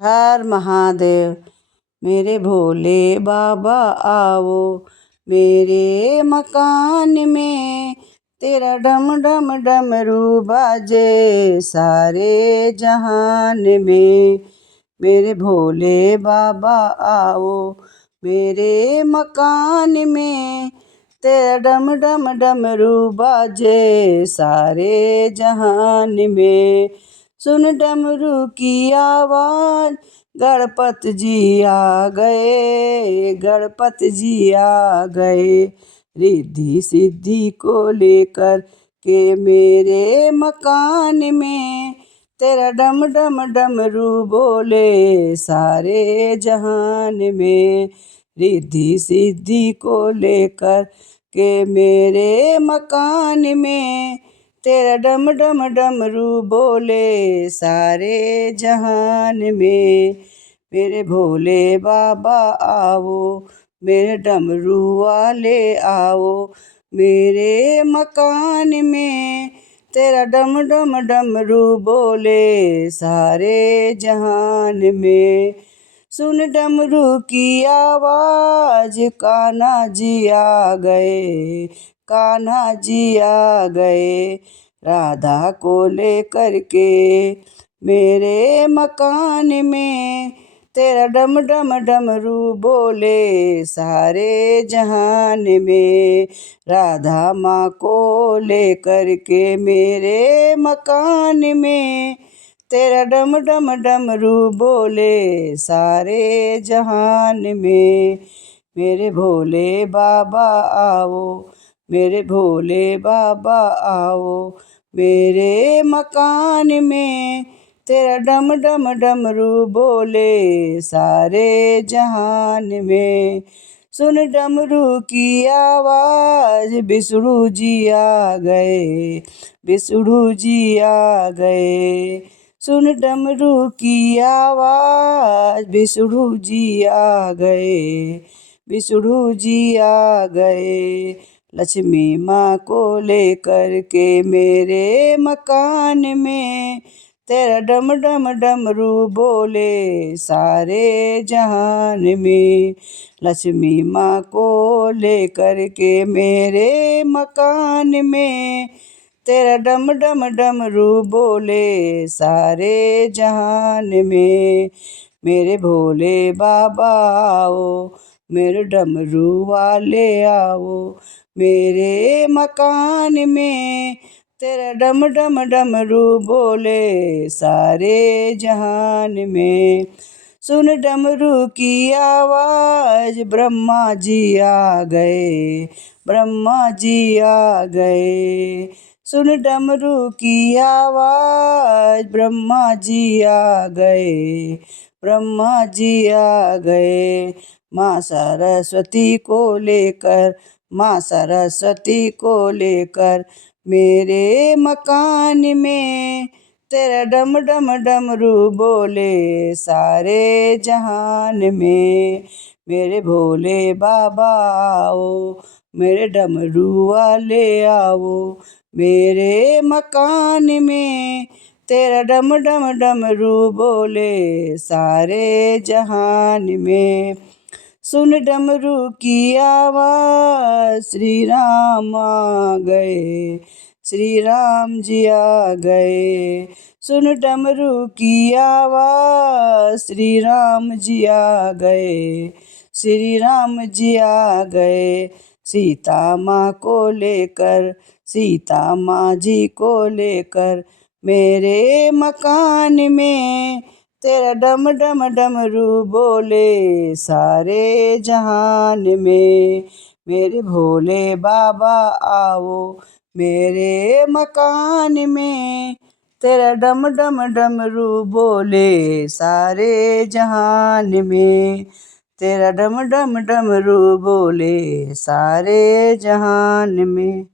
हर महादेव। मेरे भोले बाबा आओ मेरे मकान में, तेरा डम डम डमरू बाजे सारे जहान में। मेरे भोले बाबा आओ मेरे मकान में, तेरा डम डम डमरू बाजे सारे जहान में। सुन डमरू की आवाज़ गणपति जी आ गए, गणपति जी आ गए। रिद्धि सिद्धि को लेकर के मेरे मकान में, तेरा डम डम डमरू बोले सारे जहान में। रिद्धि सिद्धि को लेकर के मेरे मकान में, तेरा डम डम डमरू बोले सारे जहान में। मेरे भोले बाबा आओ मेरे डमरू वाले आओ मेरे मकान में, तेरा डम डम डमरू बोले सारे जहान में। सुन डमरू की आवाज़ कान्हा जी आ गए, कान्हा जी आ गए। राधा को लेकर के मेरे मकान में, तेरा डम डम डमरू बोले सारे जहान में। राधा माँ को लेकर के मेरे मकान में, तेरा डम डम डमरू बोले सारे जहान में। मेरे भोले बाबा आओ मेरे भोले बाबा आओ मेरे मकान में, तेरा डम डम डमरू बोले सारे जहान में। सुन डमरू की आवाज़ विष्णु जी आ गए, विष्णु जी आ गए। सुन डमरू की आवाज़ विष्णु जी आ गए, विष्णु जी आ गए। लक्ष्मी माँ को लेकर के मेरे मकान में, तेरा डम डम डमरू बोले सारे जहान में। लक्ष्मी माँ को लेकर के मेरे मकान में, तेरा डम डम डमरू बोले सारे जहान में। मेरे भोले बाबा आओ मेरे डमरू वाले आओ मेरे मकान में, तेरा डम डम डमरू बोले सारे जहान में। सुन डमरू की आवाज़ ब्रह्मा जी आ गए, ब्रह्मा जी आ गए। सुन डमरू की आवाज़ ब्रह्मा जी आ गए, ब्रह्मा जी आ गए। माँ सरस्वती को लेकर, माँ सरस्वती को लेकर मेरे मकान में, तेरा डम डम डमरू बोले सारे जहान में। मेरे भोले बाबा आओ मेरे डमरू वाले आओ मेरे मकान में, तेरा डम डम डमरू बोले सारे जहान में। सुन डमरू की आवाज़ श्री राम आ गए, श्री राम जी आ गए। सुन डमरू की आवाज़ श्री राम जी आ गए, श्री राम जी आ गए। सीता माँ को लेकर, सीता माँ जी को लेकर मेरे मकान में, तेरा डम डम डमरू बोले सारे जहान में। मेरे भोले बाबा आओ मेरे मकान में, तेरा डम डम डमरू बोले सारे जहान में। तेरा डम डम डमरू बोले सारे जहान में।